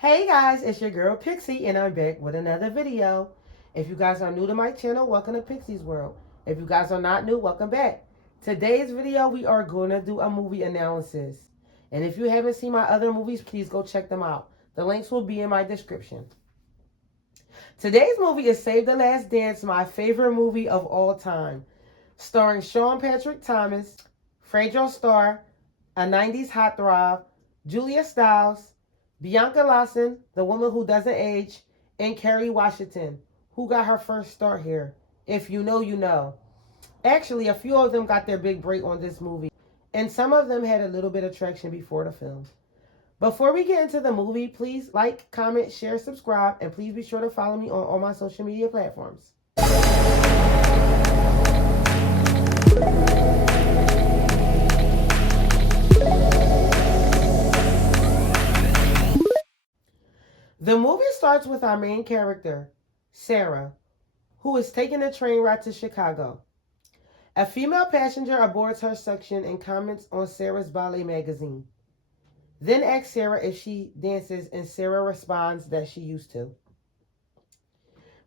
Hey guys, it's your girl Pixie and I'm back with another video. If you guys are new to my channel, welcome to Pixie's World. If you guys are not new, welcome back. Today's video, we are going to do a movie analysis. And if you haven't seen my other movies, please go check them out. The links will be in my description. Today's movie is Save the Last Dance, my favorite movie of all time. Starring Sean Patrick Thomas, Fredro Starr, a 90's hot throb, Julia Stiles, Bianca Lawson, the woman who doesn't age, and Kerry Washington, who got her first start here. If you know, you know. Actually, a few of them got their big break on this movie, and some of them had a little bit of traction before the film. Before we get into the movie, please like, comment, share, subscribe, and please be sure to follow me on all my social media platforms. The movie starts with our main character, Sarah, who is taking a train ride to Chicago. A female passenger aboards her section and comments on Sarah's ballet magazine. Then asks Sarah if she dances, and Sarah responds that she used to.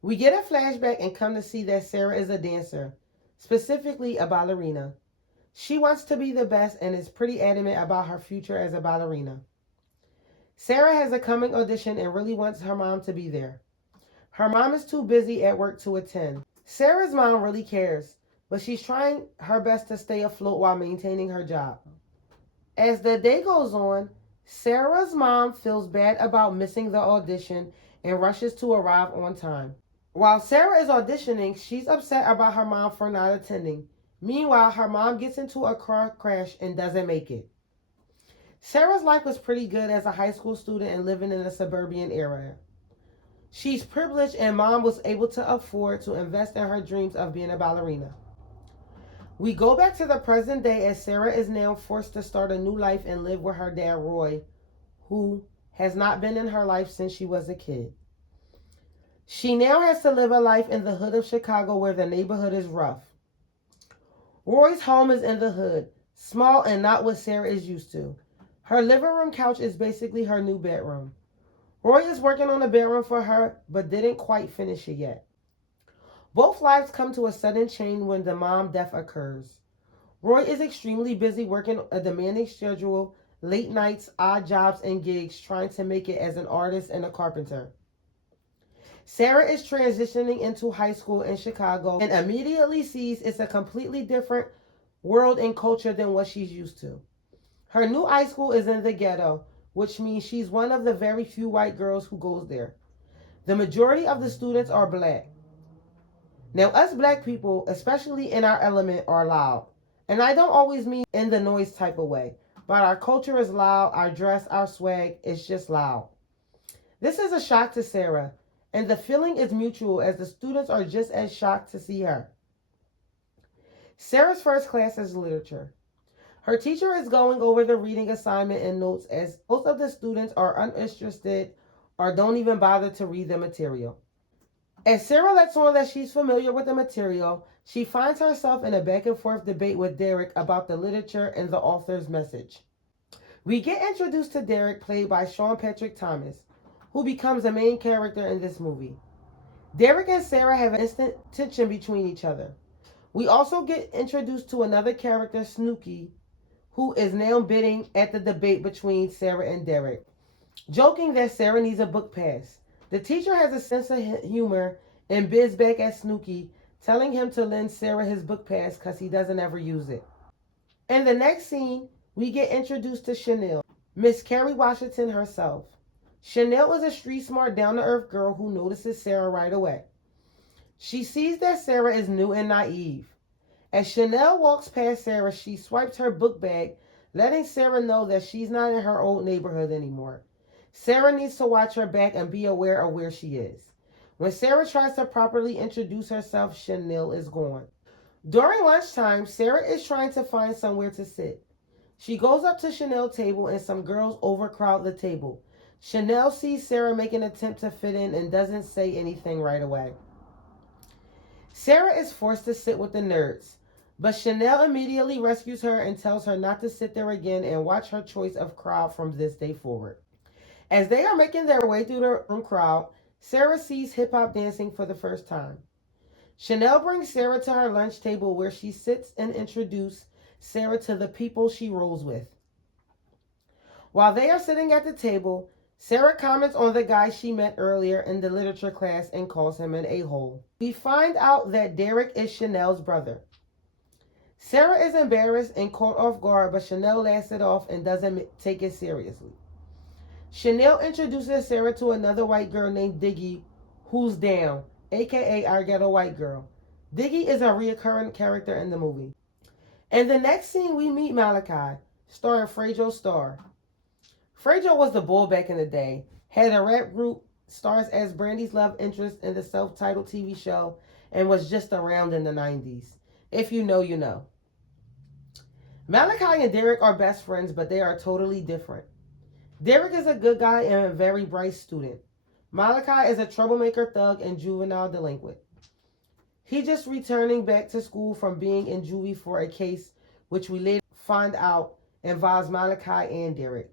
We get a flashback and come to see that Sarah is a dancer, specifically a ballerina. She wants to be the best and is pretty adamant about her future as a ballerina. Sarah has a coming audition and really wants her mom to be there. Her mom is too busy at work to attend. Sarah's mom really cares, but she's trying her best to stay afloat while maintaining her job. As the day goes on, Sarah's mom feels bad about missing the audition and rushes to arrive on time. While Sarah is auditioning, she's upset about her mom for not attending. Meanwhile, her mom gets into a car crash and doesn't make it. Sarah's life was pretty good as a high school student and living in a suburban area. She's privileged and mom was able to afford to invest in her dreams of being a ballerina. We go back to the present day as Sarah is now forced to start a new life and live with her dad, Roy, who has not been in her life since she was a kid. She now has to live a life in the hood of Chicago where the neighborhood is rough. Roy's home is in the hood, small and not what Sarah is used to. Her living room couch is basically her new bedroom. Roy is working on a bedroom for her, but didn't quite finish it yet. Both lives come to a sudden change when the mom death occurs. Roy is extremely busy working a demanding schedule, late nights, odd jobs, and gigs, trying to make it as an artist and a carpenter. Sarah is transitioning into high school in Chicago and immediately sees it's a completely different world and culture than what she's used to. Her new high school is in the ghetto, which means she's one of the very few white girls who goes there. The majority of the students are black. Now, us black people, especially in our element, are loud. And I don't always mean in the noise type of way, but our culture is loud, our dress, our swag is just loud. This is a shock to Sarah, and the feeling is mutual as the students are just as shocked to see her. Sarah's first class is literature. Her teacher is going over the reading assignment and notes as most of the students are uninterested or don't even bother to read the material. As Sarah lets on that she's familiar with the material, she finds herself in a back and forth debate with Derek about the literature and the author's message. We get introduced to Derek, played by Sean Patrick Thomas, who becomes the main character in this movie. Derek and Sarah have an instant tension between each other. We also get introduced to another character, Snooky, who is now bidding at the debate between Sarah and Derek, joking that Sarah needs a book pass. The teacher has a sense of humor and bids back at Snooky, telling him to lend Sarah his book pass because he doesn't ever use it. In the next scene, we get introduced to Chanel, Miss Kerry Washington herself. Chanel is a street-smart, down-to-earth girl who notices Sarah right away. She sees that Sarah is new and naive. As Chanel walks past Sarah, she swipes her book bag, letting Sarah know that she's not in her old neighborhood anymore. Sarah needs to watch her back and be aware of where she is. When Sarah tries to properly introduce herself, Chanel is gone. During lunchtime, Sarah is trying to find somewhere to sit. She goes up to Chanel's table and some girls overcrowd the table. Chanel sees Sarah make an attempt to fit in and doesn't say anything right away. Sarah is forced to sit with the nerds, but Chanel immediately rescues her and tells her not to sit there again and watch her choice of crowd from this day forward. As they are making their way through the room crowd, Sarah sees hip hop dancing for the first time. Chanel brings Sarah to her lunch table where she sits and introduces Sarah to the people she rolls with. While they are sitting at the table, Sarah comments on the guy she met earlier in the literature class and calls him an a-hole. We find out that Derek is Chanel's brother. Sarah is embarrassed and caught off guard, but Chanel laughs it off and doesn't take it seriously. Chanel introduces Sarah to another white girl named Diggy, who's down, aka our ghetto white girl. Diggy is a recurring character in the movie. In the next scene, we meet Malachi, starring Frejo Starr. Frejo was the bull back in the day, had a rap group, stars as Brandy's love interest in the self-titled TV show, and was just around in the 90s. If you know, you know. Malachi and Derek are best friends, but they are totally different. Derek is a good guy and a very bright student. Malachi is a troublemaker thug and juvenile delinquent. He just returning back to school from being in juvie for a case which we later find out involves Malachi and Derek.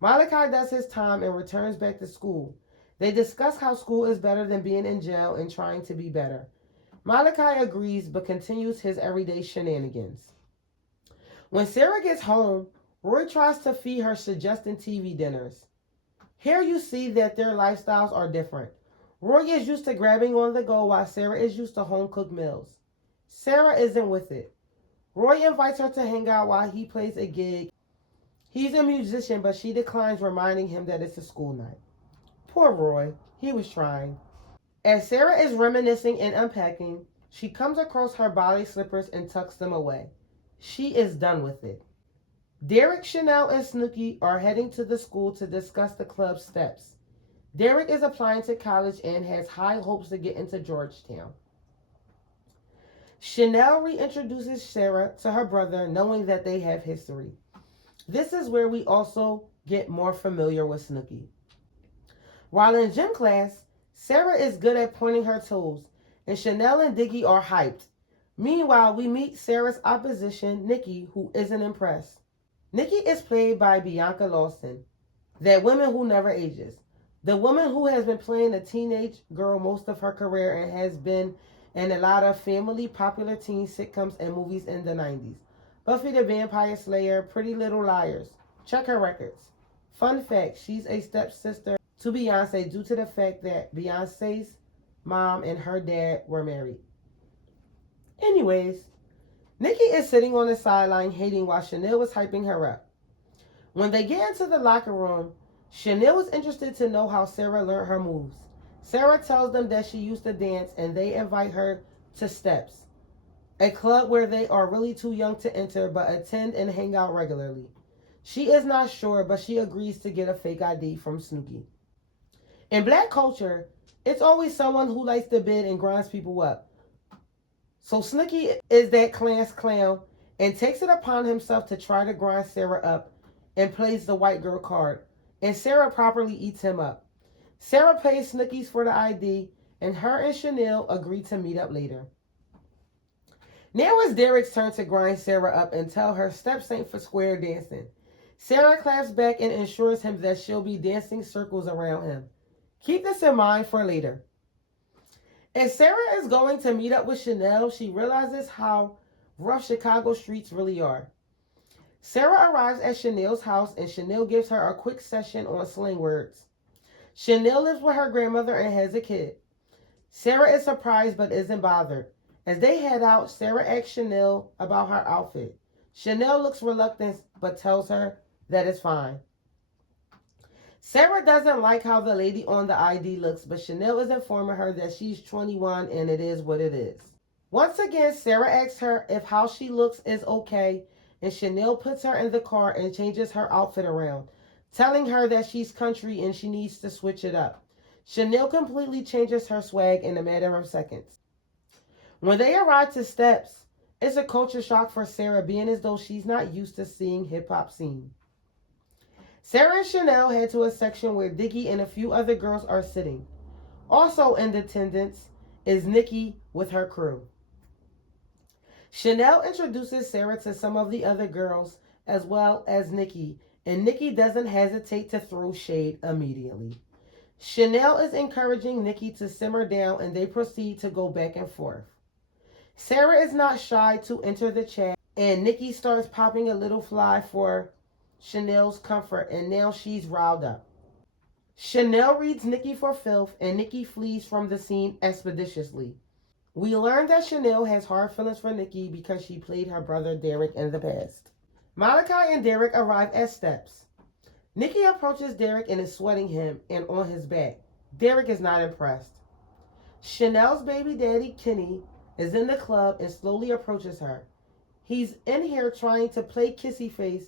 Malachi does his time and returns back to school. They discuss how school is better than being in jail and trying to be better. Malachi agrees but continues his everyday shenanigans. When Sarah gets home, Roy tries to feed her, suggesting TV dinners. Here you see that their lifestyles are different. Roy is used to grabbing on the go while Sarah is used to home-cooked meals. Sarah isn't with it. Roy invites her to hang out while he plays a gig. He's a musician, but she declines, reminding him that it's a school night. Poor Roy. He was trying. As Sarah is reminiscing and unpacking, she comes across her ballet slippers and tucks them away. She is done with it. Derek, Chanel, and Snooki are heading to the school to discuss the club's steps. Derek is applying to college and has high hopes to get into Georgetown. Chanel reintroduces Sarah to her brother, knowing that they have history. This is where we also get more familiar with Snooki. While in gym class, Sarah is good at pointing her toes, and Chanel and Diggy are hyped. Meanwhile, we meet Sarah's opposition, Nikki, who isn't impressed. Nikki is played by Bianca Lawson, that woman who never ages. The woman who has been playing a teenage girl most of her career and has been in a lot of family popular teen sitcoms and movies in the 90's. Buffy the Vampire Slayer, Pretty Little Liars. Check her records. Fun fact, she's a stepsister to Beyonce due to the fact that Beyonce's mom and her dad were married. Anyways, Nikki is sitting on the sideline hating while Chanel was hyping her up. When they get into the locker room, Chanel is interested to know how Sarah learned her moves. Sarah tells them that she used to dance and they invite her to Steps, a club where they are really too young to enter but attend and hang out regularly. She is not sure, but she agrees to get a fake ID from Snooki. In black culture, it's always someone who likes to bid and grinds people up. So Snooki is that class clown and takes it upon himself to try to grind Sarah up and plays the white girl card, and Sarah properly eats him up. Sarah pays Snooki's for the ID, and her and Chanel agree to meet up later. Now it's Derek's turn to grind Sarah up and tell her steps ain't for square dancing. Sarah claps back and assures him that she'll be dancing circles around him. Keep this in mind for later. As Sarah is going to meet up with Chanel, she realizes how rough Chicago streets really are. Sarah arrives at Chanel's house and Chanel gives her a quick session on slang words. Chanel lives with her grandmother and has a kid. Sarah is surprised but isn't bothered. As they head out, Sarah asks Chanel about her outfit. Chanel looks reluctant but tells her that it's fine. Sarah doesn't like how the lady on the ID looks, but Chanel is informing her that she's 21 and it is what it is. Once again, Sarah asks her if how she looks is okay, and Chanel puts her in the car and changes her outfit around, telling her that she's country and she needs to switch it up. Chanel completely changes her swag in a matter of seconds. When they arrive to Steps, it's a culture shock for Sarah, being as though she's not used to seeing hip-hop scene. Sarah and Chanel head to a section where Diggy and a few other girls are sitting. Also in attendance is Nikki with her crew. Chanel introduces Sarah to some of the other girls as well as Nikki and Nikki doesn't hesitate to throw shade immediately. Chanel is encouraging Nikki to simmer down, and they proceed to go back and forth. Sarah is not shy to enter the chat, and Nikki starts popping a little fly for Chanel's comfort, and now she's riled up. Chanel reads Nikki for filth, and Nikki flees from the scene expeditiously. We learn that Chanel has hard feelings for Nikki because she played her brother Derek in the past. Malachi and Derek arrive at steps. Nikki approaches Derek and is sweating him and on his back. Derek is not impressed. Chanel's baby daddy, Kenny, is in the club and slowly approaches her. He's in here trying to play kissy face,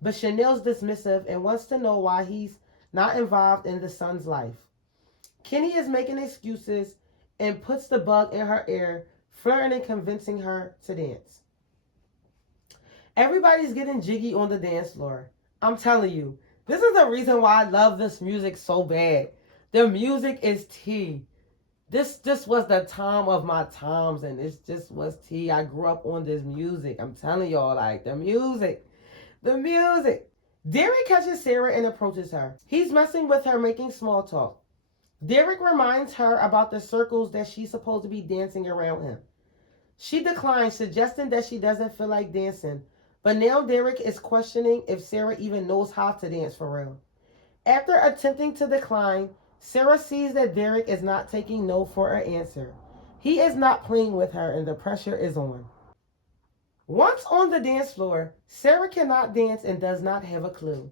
but Chanel's dismissive and wants to know why he's not involved in the son's life. Kenny is making excuses and puts the bug in her ear, flirting and convincing her to dance. Everybody's getting jiggy on the dance floor. I'm telling you, this is the reason why I love this music so bad. The music is tea. This just was the time of my times, and it just was tea. I grew up on this music. I'm telling y'all, like, the music. The music. Derek catches Sarah and approaches her. He's messing with her, making small talk. Derek reminds her about the circles that she's supposed to be dancing around him. She declines, suggesting that she doesn't feel like dancing. But now Derek is questioning if Sarah even knows how to dance for real. After attempting to decline, Sarah sees that Derek is not taking no for an answer. He is not playing with her, and the pressure is on. Once on the dance floor, Sarah cannot dance and does not have a clue.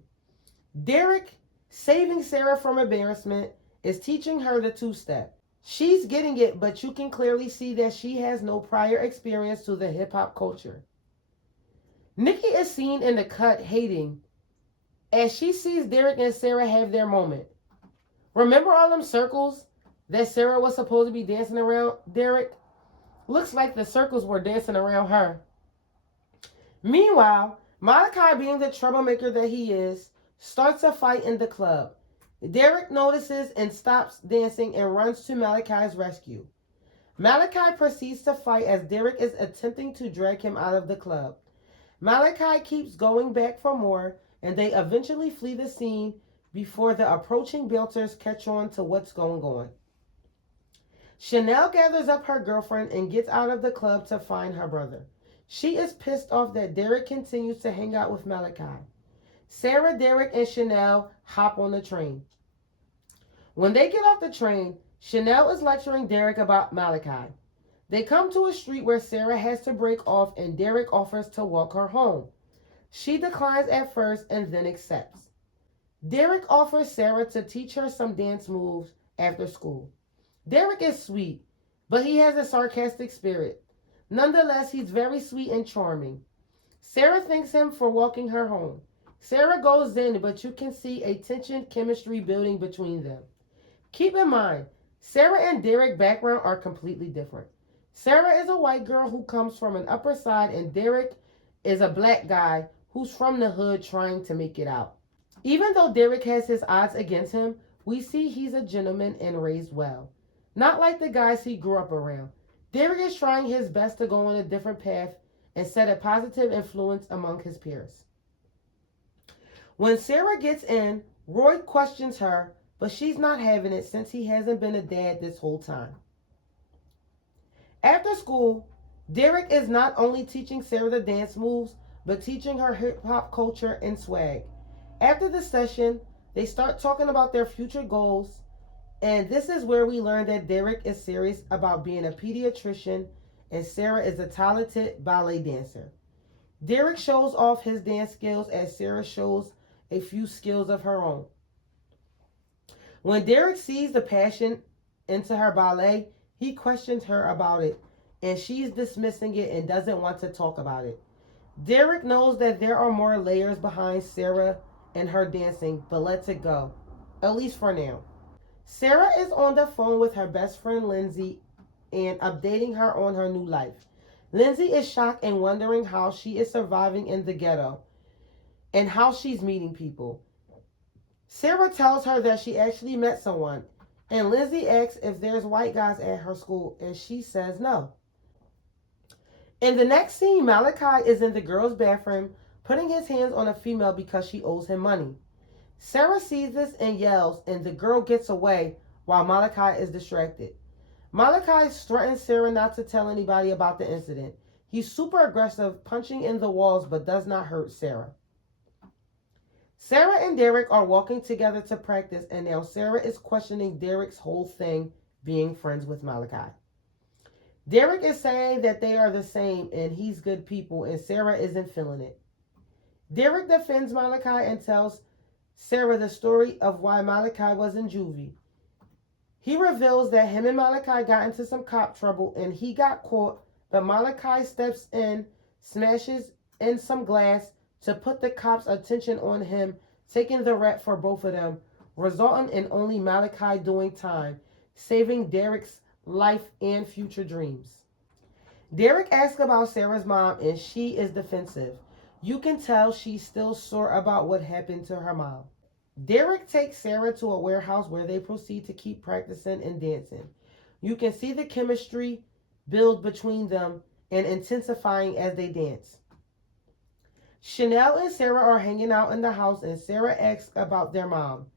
Derek, saving Sarah from embarrassment, is teaching her the two-step. She's getting it, but you can clearly see that she has no prior experience to the hip-hop culture. Nikki is seen in the cut hating as she sees Derek and Sarah have their moment. Remember all them circles that Sarah was supposed to be dancing around Derek? Looks like the circles were dancing around her. Meanwhile, Malachi, being the troublemaker that he is, starts a fight in the club. Derek notices and stops dancing and runs to Malachi's rescue. Malachi proceeds to fight as Derek is attempting to drag him out of the club. Malachi keeps going back for more, and they eventually flee the scene before the approaching bouncers catch on to what's going on. Chanel gathers up her girlfriend and gets out of the club to find her brother. She is pissed off that Derek continues to hang out with Malachi. Sarah, Derek, and Chanel hop on the train. When they get off the train, Chanel is lecturing Derek about Malachi. They come to a street where Sarah has to break off, and Derek offers to walk her home. She declines at first and then accepts. Derek offers Sarah to teach her some dance moves after school. Derek is sweet, but he has a sarcastic spirit. Nonetheless, he's very sweet and charming. Sarah thanks him for walking her home. Sarah goes in, but you can see a tension chemistry building between them. Keep in mind, Sarah and Derek's background are completely different. Sarah is a white girl who comes from an upper side, and Derek is a black guy who's from the hood trying to make it out. Even though Derek has his odds against him, we see he's a gentleman and raised well. Not like the guys he grew up around. Derek is trying his best to go on a different path and set a positive influence among his peers. When Sarah gets in, Roy questions her, but she's not having it since he hasn't been a dad this whole time. After school, Derek is not only teaching Sarah the dance moves, but teaching her hip-hop culture and swag. After the session, they start talking about their future goals, and this is where we learn that Derek is serious about being a pediatrician and Sarah is a talented ballet dancer. Derek shows off his dance skills as Sarah shows a few skills of her own. When Derek sees the passion into her ballet, he questions her about it, and she's dismissing it and doesn't want to talk about it. Derek knows that there are more layers behind Sarah and her dancing, but lets it go, at least for now. Sarah is on the phone with her best friend Lindsay and updating her on her new life. Lindsay is shocked and wondering how she is surviving in the ghetto and how she's meeting people. Sarah tells her that she actually met someone, and Lindsay asks if there's white guys at her school, and she says no. In the next scene, Malachi is in the girls' bathroom putting his hands on a female because she owes him money. Sarah sees this and yells, and the girl gets away while Malachi is distracted. Malachi threatens Sarah not to tell anybody about the incident. He's super aggressive, punching in the walls, but does not hurt Sarah. Sarah and Derek are walking together to practice, and now Sarah is questioning Derek's whole thing being friends with Malachi. Derek is saying that they are the same and he's good people, and Sarah isn't feeling it. Derek defends Malachi and tells Sarah the story of why Malachi was in juvie. He reveals that him and Malachi got into some cop trouble and he got caught, but Malachi steps in, smashes in some glass to put the cops' attention on him, taking the rap for both of them, resulting in only Malachi doing time, saving Derek's life and future dreams. Derek asks about Sarah's mom and she is defensive. You can tell she's still sore about what happened to her mom. Derek takes Sarah to a warehouse where they proceed to keep practicing and dancing. You can see the chemistry build between them and intensifying as they dance. Chanel and Sarah are hanging out in the house and Sarah asks about their mom.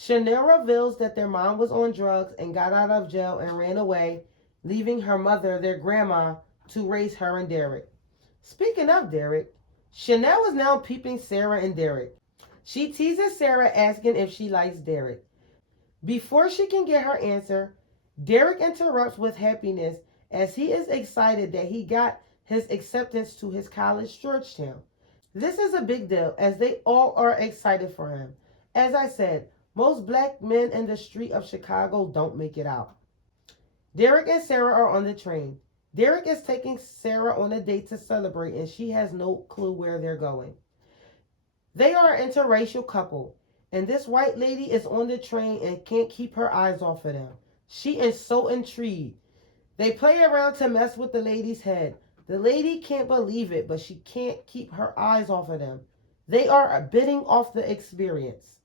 Chanel reveals that their mom was on drugs and got out of jail and ran away, leaving her mother, their grandma, to raise her and Derek. Speaking of Derek, Chanel is now peeping Sarah and Derek. She teases Sarah, asking if she likes Derek. Before she can get her answer, Derek interrupts with happiness as he is excited that he got his acceptance to his college, Georgetown. This is a big deal as they all are excited for him. As I said, most black men in the street of Chicago don't make it out. Derek and Sarah are on the train. Derek is taking Sarah on a date to celebrate and she has no clue where they're going. They are an interracial couple and this white lady is on the train and can't keep her eyes off of them. She is so intrigued. They play around to mess with the lady's head. The lady can't believe it, but she can't keep her eyes off of them. They are bidding off the experience.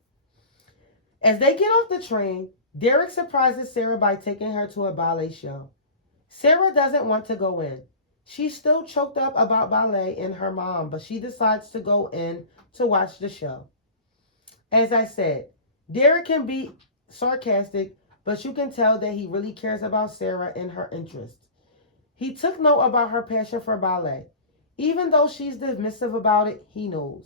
As they get off the train, Derek surprises Sarah by taking her to a ballet show. Sarah doesn't want to go in. She's still choked up about ballet and her mom, but she decides to go in to watch the show. As I said, Derek can be sarcastic, but you can tell that he really cares about Sarah and her interests. He took note about her passion for ballet. Even though she's dismissive about it, he knows.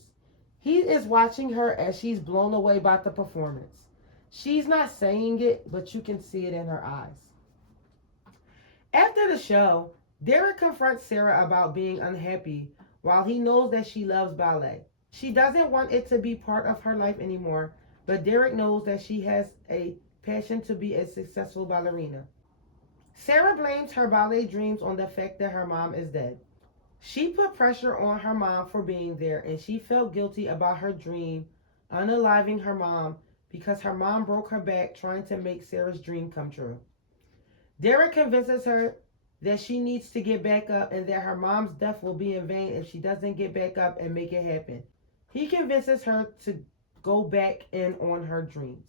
He is watching her as she's blown away by the performance. She's not saying it, but you can see it in her eyes. After the show, Derek confronts Sarah about being unhappy while he knows that she loves ballet. She doesn't want it to be part of her life anymore, but Derek knows that she has a passion to be a successful ballerina. Sarah blames her ballet dreams on the fact that her mom is dead. She put pressure on her mom for being there and she felt guilty about her dream unaliving her mom because her mom broke her back trying to make Sarah's dream come true. Derek convinces her that she needs to get back up and that her mom's death will be in vain if she doesn't get back up and make it happen. He convinces her to go back in on her dreams.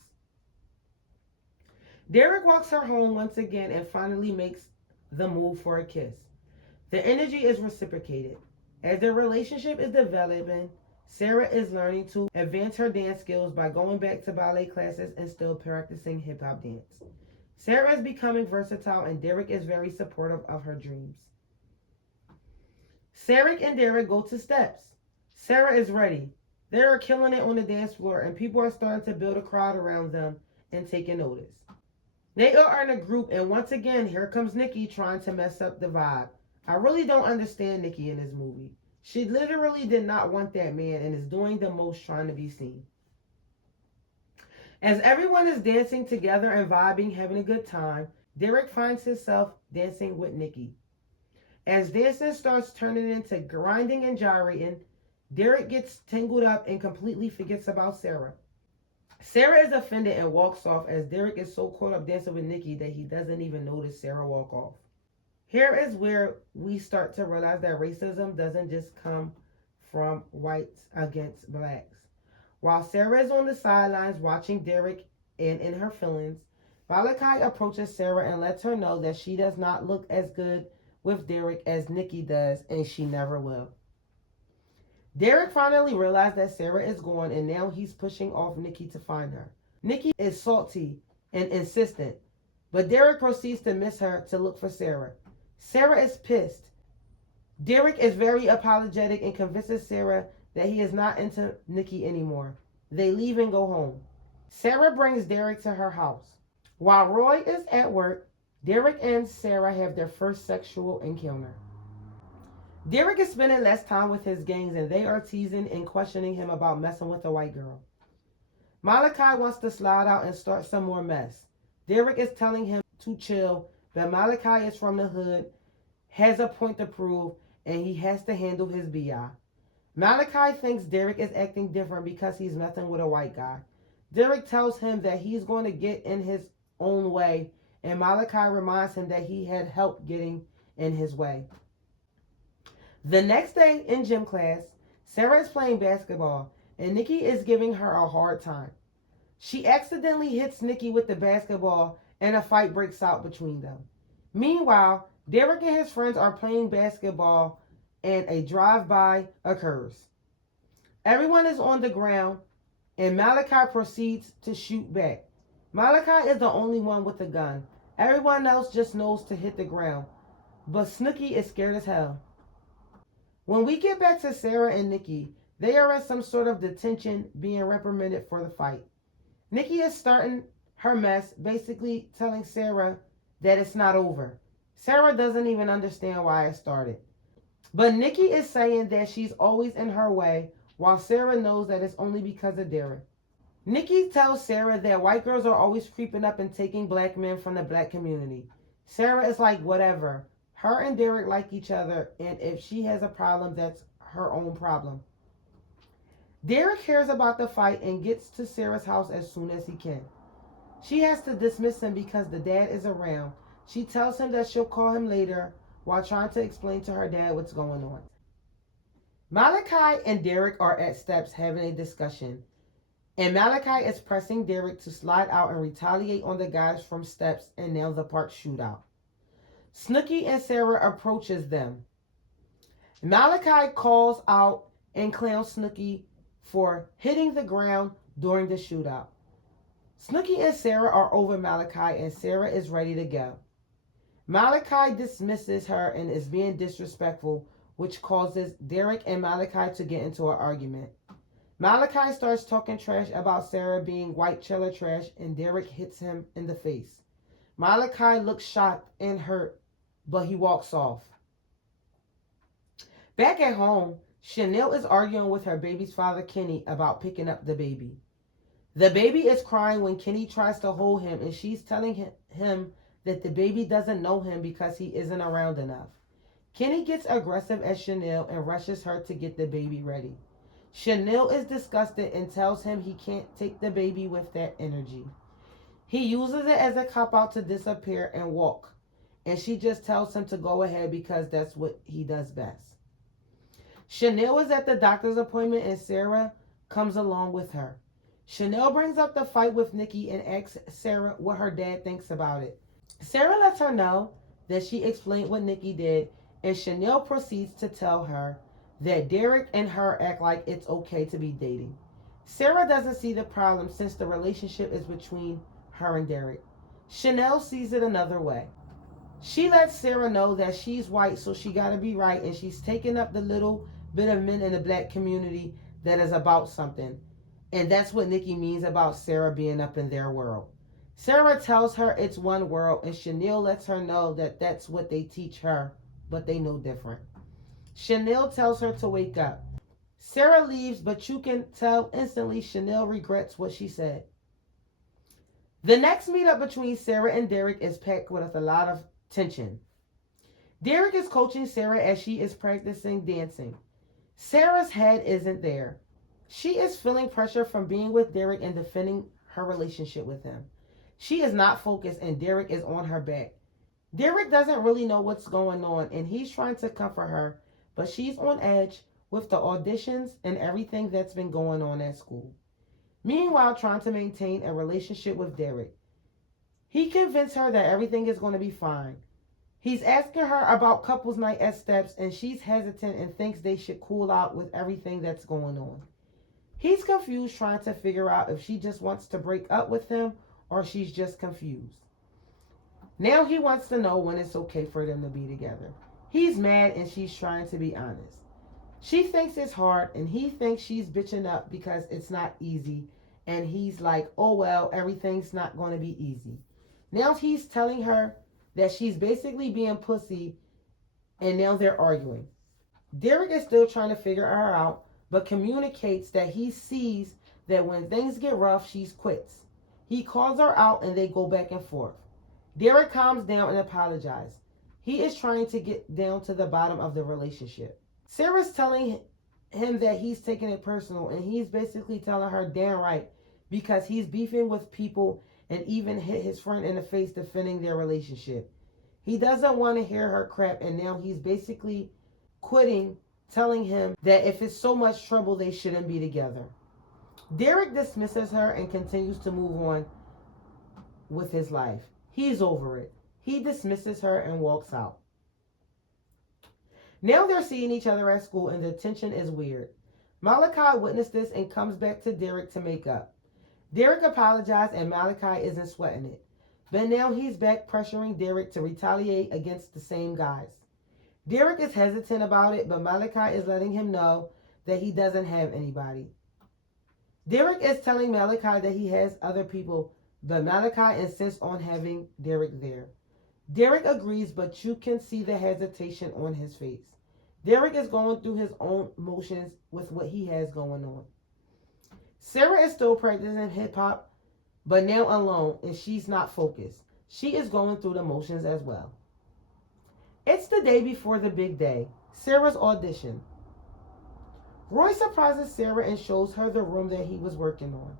Derek walks her home once again and finally makes the move for a kiss. The energy is reciprocated. As their relationship is developing, Sarah is learning to advance her dance skills by going back to ballet classes and still practicing hip-hop dance. Sarah is becoming versatile and Derek is very supportive of her dreams. Sarah and Derek go to steps. Sarah is ready. They are killing it on the dance floor and people are starting to build a crowd around them and taking notice. They are in a group and once again here comes Nikki trying to mess up the vibe. I really don't understand Nikki in this movie. She literally did not want that man and is doing the most trying to be seen. As everyone is dancing together and vibing, having a good time, Derek finds himself dancing with Nikki. As dancing starts turning into grinding and gyrating, Derek gets tangled up and completely forgets about Sarah. Sarah is offended and walks off as Derek is so caught up dancing with Nikki that he doesn't even notice Sarah walk off. Here is where we start to realize that racism doesn't just come from whites against blacks. While Sarah is on the sidelines watching Derek and in her feelings, Malachi approaches Sarah and lets her know that she does not look as good with Derek as Nikki does, and she never will. Derek finally realized that Sarah is gone and now he's pushing off Nikki to find her. Nikki is salty and insistent, but Derek proceeds to miss her to look for Sarah. Sarah is pissed. Derek is very apologetic and convinces Sarah that he is not into Nikki anymore. They leave and go home. Sarah brings Derek to her house. While Roy is at work, Derek and Sarah have their first sexual encounter. Derek is spending less time with his gangs and they are teasing and questioning him about messing with a white girl. Malachi wants to slide out and start some more mess. Derek is telling him to chill, but Malachi is from the hood, has a point to prove, and he has to handle his BI. Malachi thinks Derek is acting different because he's messing with a white guy. Derek tells him that he's going to get in his own way, and Malachi reminds him that he had help getting in his way. The next day in gym class, Sarah is playing basketball, and Nikki is giving her a hard time. She accidentally hits Nikki with the basketball, and a fight breaks out between them. Meanwhile, Derek and his friends are playing basketball, and a drive-by occurs. Everyone is on the ground, and Malachi proceeds to shoot back. Malachi is the only one with a gun. Everyone else just knows to hit the ground, but Snooki is scared as hell. When we get back to Sarah and Nikki, they are in some sort of detention being reprimanded for the fight. Nikki is starting her mess, basically telling Sarah that it's not over. Sarah doesn't even understand why it started. But Nikki is saying that she's always in her way, while Sarah knows that it's only because of Derek. Nikki tells Sarah that white girls are always creeping up and taking black men from the black community. Sarah is like, whatever. Her and Derek like each other, and if she has a problem, that's her own problem. Derek hears about the fight and gets to Sarah's house as soon as he can. She has to dismiss him because the dad is around. She tells him that she'll call him later while trying to explain to her dad what's going on. Malachi and Derek are at steps having a discussion, and Malachi is pressing Derek to slide out and retaliate on the guys from steps and nail the park shootout. Snooki and Sarah approaches them. Malachi calls out and clowns Snooki for hitting the ground during the shootout. Snooki and Sarah are over Malachi and Sarah is ready to go. Malachi dismisses her and is being disrespectful, which causes Derek and Malachi to get into an argument. Malachi starts talking trash about Sarah being white trailer trash and Derek hits him in the face. Malachi looks shocked and hurt, but he walks off. Back at home, Chanel is arguing with her baby's father, Kenny, about picking up the baby. The baby is crying when Kenny tries to hold him, and she's telling him that the baby doesn't know him because he isn't around enough. Kenny gets aggressive at Chanel and rushes her to get the baby ready. Chanel is disgusted and tells him he can't take the baby with that energy. He uses it as a cop-out to disappear and walk, and she just tells him to go ahead because that's what he does best. Chanel is at the doctor's appointment and Sarah comes along with her. Chanel brings up the fight with Nikki and asks Sarah what her dad thinks about it. Sarah lets her know that she explained what Nikki did, and Chanel proceeds to tell her that Derek and her act like it's okay to be dating. Sarah doesn't see the problem since the relationship is between her and Derek. Chanel sees it another way. She lets Sarah know that she's white, so she gotta be right, and she's taking up the little bit of men in the black community that is about something. And that's what Nikki means about Sarah being up in their world. Sarah tells her it's one world, and Chanel lets her know that that's what they teach her, but they know different. Chanel tells her to wake up. Sarah leaves, but you can tell instantly Chanel regrets what she said. The next meetup between Sarah and Derek is packed with a lot of tension. Derek is coaching Sarah as she is practicing dancing. Sarah's head isn't there. She is feeling pressure from being with Derek and defending her relationship with him. She is not focused and Derek is on her back. Derek doesn't really know what's going on and he's trying to comfort her, but she's on edge with the auditions and everything that's been going on at school. Meanwhile, trying to maintain a relationship with Derek. He convinced her that everything is going to be fine. He's asking her about couples night at Steps, and she's hesitant and thinks they should cool out with everything that's going on. He's confused, trying to figure out if she just wants to break up with him or she's just confused. Now he wants to know when it's okay for them to be together. He's mad and she's trying to be honest. She thinks it's hard and he thinks she's bitching up because it's not easy. And he's like, oh well, everything's not going to be easy. Now he's telling her that she's basically being pussy, and now they're arguing. Derek is still trying to figure her out, but communicates that he sees that when things get rough, she quits. He calls her out and they go back and forth. Derek calms down and apologizes. He is trying to get down to the bottom of the relationship. Sarah's telling him that he's taking it personal, and he's basically telling her damn right, because he's beefing with people and even hit his friend in the face defending their relationship. He doesn't want to hear her crap, and now he's basically quitting, telling him that if it's so much trouble, they shouldn't be together. Derek dismisses her and continues to move on with his life. He's over it. He dismisses her and walks out. Now they're seeing each other at school, and the tension is weird. Malachi witnessed this and comes back to Derek to make up. Derek apologized and Malachi isn't sweating it. But now he's back pressuring Derek to retaliate against the same guys. Derek is hesitant about it, but Malachi is letting him know that he doesn't have anybody. Derek is telling Malachi that he has other people, but Malachi insists on having Derek there. Derek agrees, but you can see the hesitation on his face. Derek is going through his own motions with what he has going on. Sarah is still practicing hip-hop, but now alone, and she's not focused. She is going through the motions as well. It's the day before the big day, Sarah's audition. Roy surprises Sarah and shows her the room that he was working on.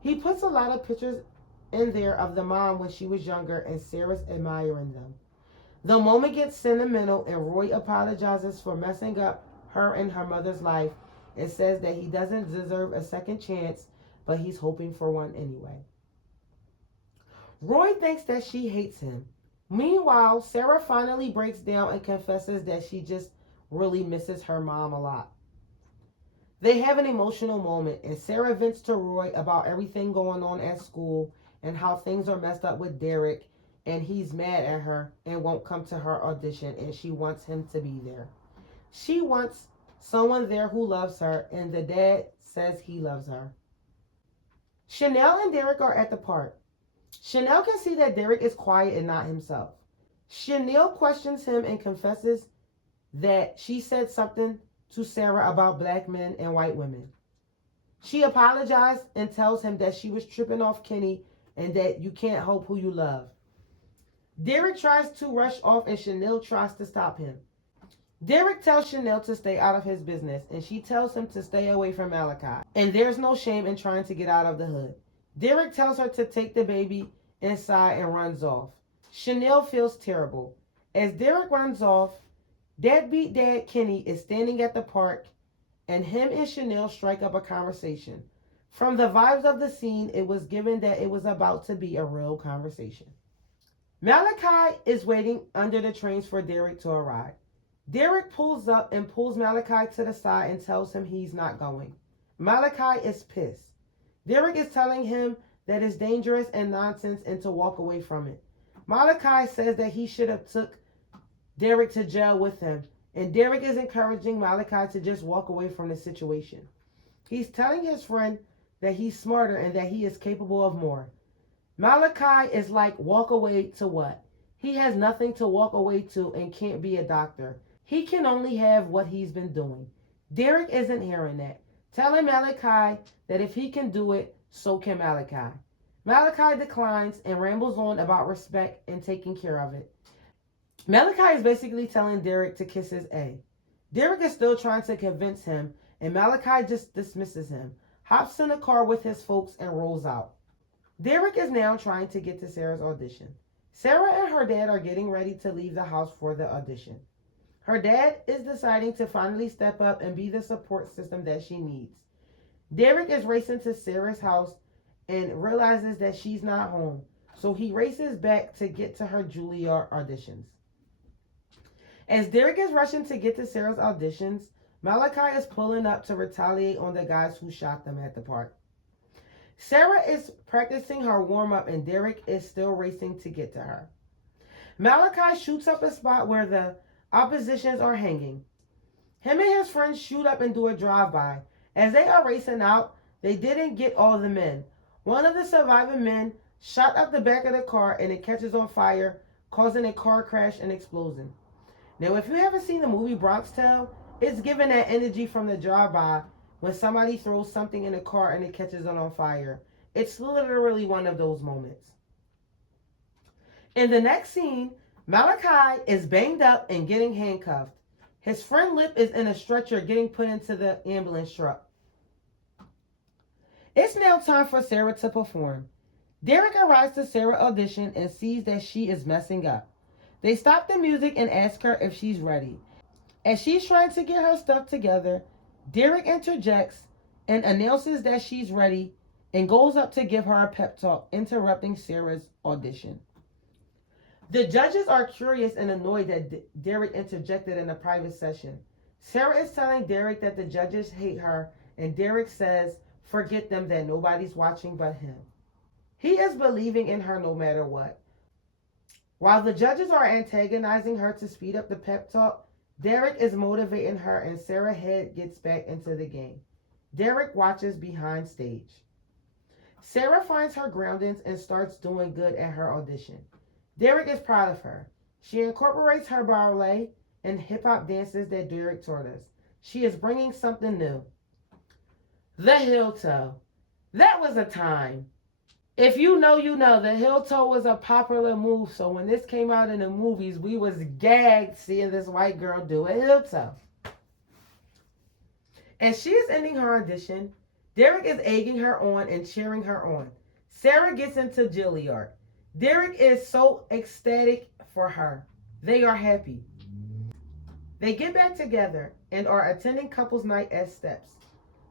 He puts a lot of pictures in there of the mom when she was younger, and Sarah's admiring them. The moment gets sentimental, and Roy apologizes for messing up her and her mother's life and says that he doesn't deserve a second chance, but he's hoping for one anyway. Roy thinks that she hates him. Meanwhile, Sarah finally breaks down and confesses that she just really misses her mom a lot. They have an emotional moment, and Sarah vents to Roy about everything going on at school and how things are messed up with Derek, and he's mad at her and won't come to her audition, and she wants him to be there. She wants someone there who loves her, and the dad says he loves her. Chanel and Derek are at the park. Chanel can see that Derek is quiet and not himself. Chanel questions him and confesses that she said something to Sarah about black men and white women. She apologized and tells him that she was tripping off Kenny and that you can't help who you love. Derek tries to rush off and Chanel tries to stop him. Derek tells Chanel to stay out of his business, and she tells him to stay away from Malachi. And there's no shame in trying to get out of the hood. Derek tells her to take the baby inside and runs off. Chanel feels terrible. As Derek runs off, deadbeat dad Kenny is standing at the park, and him and Chanel strike up a conversation. From the vibes of the scene, it was given that it was about to be a real conversation. Malachi is waiting under the trains for Derek to arrive. Derek pulls up and pulls Malachi to the side and tells him he's not going. Malachi is pissed. Derek is telling him that it's dangerous and nonsense and to walk away from it. Malachi says that he should have took Derek to jail with him, and Derek is encouraging Malachi to just walk away from the situation. He's telling his friend that he's smarter and that he is capable of more. Malachi is like, walk away to what? He has nothing to walk away to and can't be a doctor. He can only have what he's been doing. Derek isn't hearing that, telling Malachi that if he can do it, so can Malachi. Malachi declines and rambles on about respect and taking care of it. Malachi is basically telling Derek to kiss his A. Derek is still trying to convince him, and Malachi just dismisses him, hops in a car with his folks, and rolls out. Derek is now trying to get to Sarah's audition. Sarah and her dad are getting ready to leave the house for the audition. Her dad is deciding to finally step up and be the support system that she needs. Derek is racing to Sarah's house and realizes that she's not home, so he races back to get to her Juilliard auditions. As Derek is rushing to get to Sarah's auditions, Malachi is pulling up to retaliate on the guys who shot them at the park. Sarah is practicing her warm up and Derek is still racing to get to her. Malachi shoots up a spot where the oppositions are hanging. Him and his friends shoot up and do a drive-by. As they are racing out, they didn't get all the men. One of the surviving men shot up the back of the car and it catches on fire, causing a car crash and explosion. Now, if you haven't seen the movie Bronx Tale, it's given that energy from the drive-by when somebody throws something in a car and it catches on fire. It's literally one of those moments. In the next scene, Malachi is banged up and getting handcuffed. His friend Lip is in a stretcher getting put into the ambulance truck. It's now time for Sarah to perform. Derek arrives to Sarah's audition and sees that she is messing up. They stop the music and ask her if she's ready. As she's trying to get her stuff together, Derek interjects and announces that she's ready and goes up to give her a pep talk, interrupting Sarah's audition. The judges are curious and annoyed that Derek interjected in a private session. Sarah is telling Derek that the judges hate her, and Derek says, forget them, that nobody's watching but him. He is believing in her no matter what. While the judges are antagonizing her to speed up the pep talk, Derek is motivating her and Sarah's head gets back into the game. Derek watches behind stage. Sarah finds her groundings and starts doing good at her audition. Derek is proud of her. She incorporates her ballet and hip-hop dances that Derek taught us. She is bringing something new. The heel toe. That was a time. If you know, you know, the heel toe was a popular move. So when this came out in the movies, we was gagged seeing this white girl do a heel toe. As she is ending her audition, Derek is egging her on and cheering her on. Sarah gets into Juilliard. Derek is so ecstatic for her. They are happy. They get back together and are attending couples night at Steps.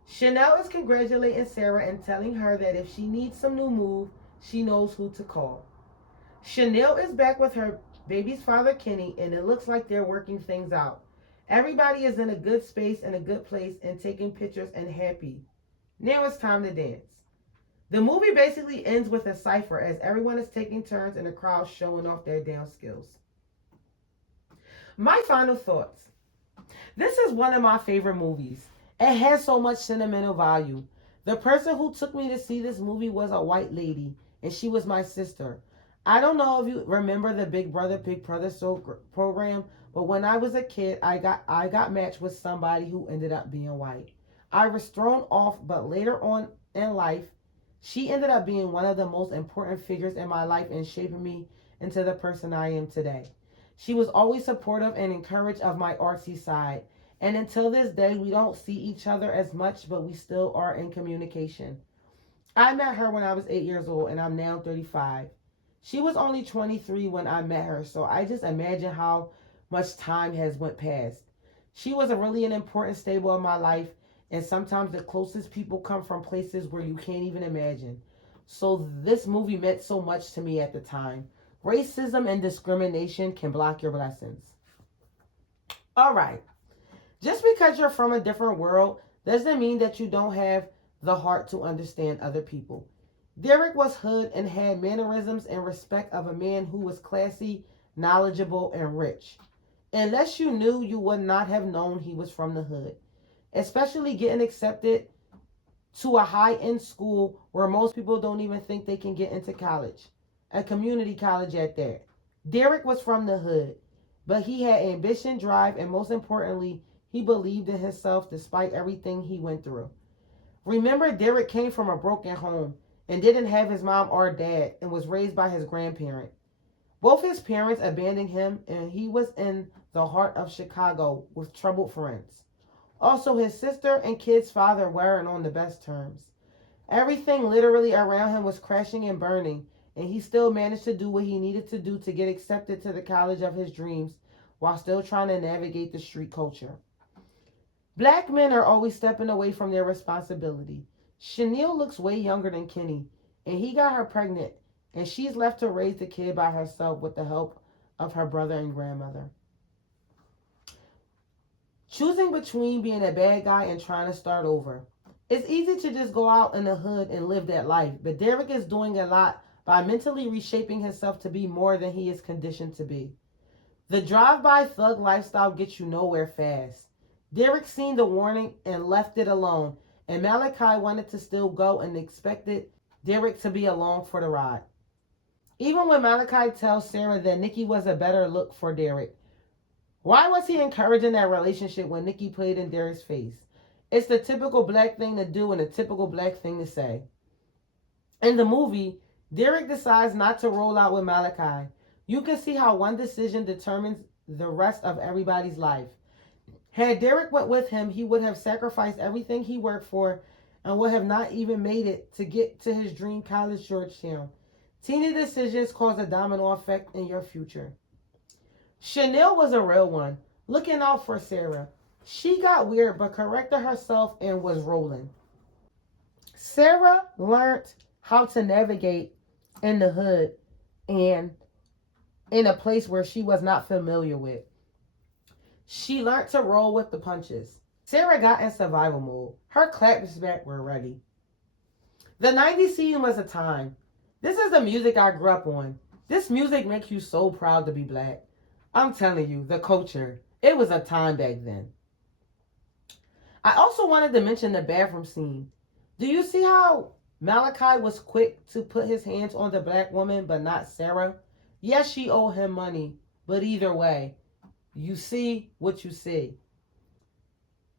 Chanel is congratulating Sarah and telling her that if she needs some new move, she knows who to call. Chanel is back with her baby's father, Kenny, and it looks like they're working things out. Everybody is in a good space and a good place and taking pictures and happy. Now it's time to dance. The movie basically ends with a cipher as everyone is taking turns in the crowd showing off their dance skills. My final thoughts. This is one of my favorite movies. It has so much sentimental value. The person who took me to see this movie was a white lady, and she was my sister. I don't know if you remember the Big Brother program, but when I was a kid, I got matched with somebody who ended up being white. I was thrown off, but later on in life, she ended up being one of the most important figures in my life and shaping me into the person I am today. She was always supportive and encouraging of my artsy side. And until this day, we don't see each other as much, but we still are in communication. I met her when I was 8 years old, and I'm now 35. She was only 23 when I met her, so I just imagine how much time has went past. She was really an important staple in my life, and sometimes the closest people come from places where you can't even imagine. So this movie meant so much to me at the time. Racism and discrimination can block your blessings. All right. Just because you're from a different world doesn't mean that you don't have the heart to understand other people. Derek was hood and had mannerisms and respect of a man who was classy, knowledgeable, and rich. Unless you knew, you would not have known he was from the hood. Especially getting accepted to a high-end school where most people don't even think they can get into college. A community college at that. Derek was from the hood, but he had ambition, drive, and most importantly, he believed in himself despite everything he went through. Remember, Derek came from a broken home and didn't have his mom or dad and was raised by his grandparent. Both his parents abandoned him and he was in the heart of Chicago with troubled friends. Also, his sister and kid's father weren't on the best terms. Everything literally around him was crashing and burning, and he still managed to do what he needed to do to get accepted to the college of his dreams while still trying to navigate the street culture. Black men are always stepping away from their responsibility. Chanel looks way younger than Kenny, and he got her pregnant, and she's left to raise the kid by herself with the help of her brother and grandmother. choosing between being a bad guy and trying to start over. It's easy to just go out in the hood and live that life, but Derek is doing a lot by mentally reshaping himself to be more than he is conditioned to be. The drive-by thug lifestyle gets you nowhere fast. Derek seen the warning and left it alone, and Malachi wanted to still go and expected Derek to be along for the ride. Even when Malachi tells Sarah that Nikki was a better look for Derek, why was he encouraging that relationship when Nikki played in Derek's face? It's the typical black thing to do and the typical black thing to say. In the movie, Derek decides not to roll out with Malachi. You can see how one decision determines the rest of everybody's life. Had Derek went with him, he would have sacrificed everything he worked for and would have not even made it to get to his dream college, Georgetown. Teeny decisions cause a domino effect in your future. Chanel was a real one, looking out for Sarah. She got weird but corrected herself and was rolling. Sarah learned how to navigate in the hood and in a place where she was not familiar with. She learned to roll with the punches. Sarah got in survival mode. Her claps back were ready. The 90's scene was a time. This is the music I grew up on. This music makes you so proud to be black. I'm telling you, the culture. It was a time back then. I also wanted to mention the bathroom scene. Do you see how Malachi was quick to put his hands on the black woman, but not Sarah? Yes, she owed him money, but either way, you see what you see.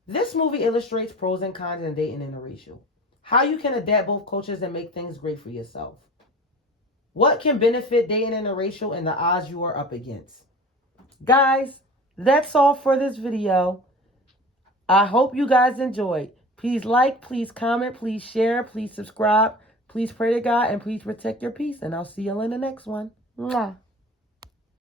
This movie illustrates pros and cons in dating interracial. How you can adapt both cultures and make things great for yourself. What can benefit dating interracial and the odds you are up against. Guys, that's all for this video. I hope you guys enjoyed. Please like, please comment, please share, please subscribe. Please pray to God and please protect your peace. And I'll see you in the next one. Mwah.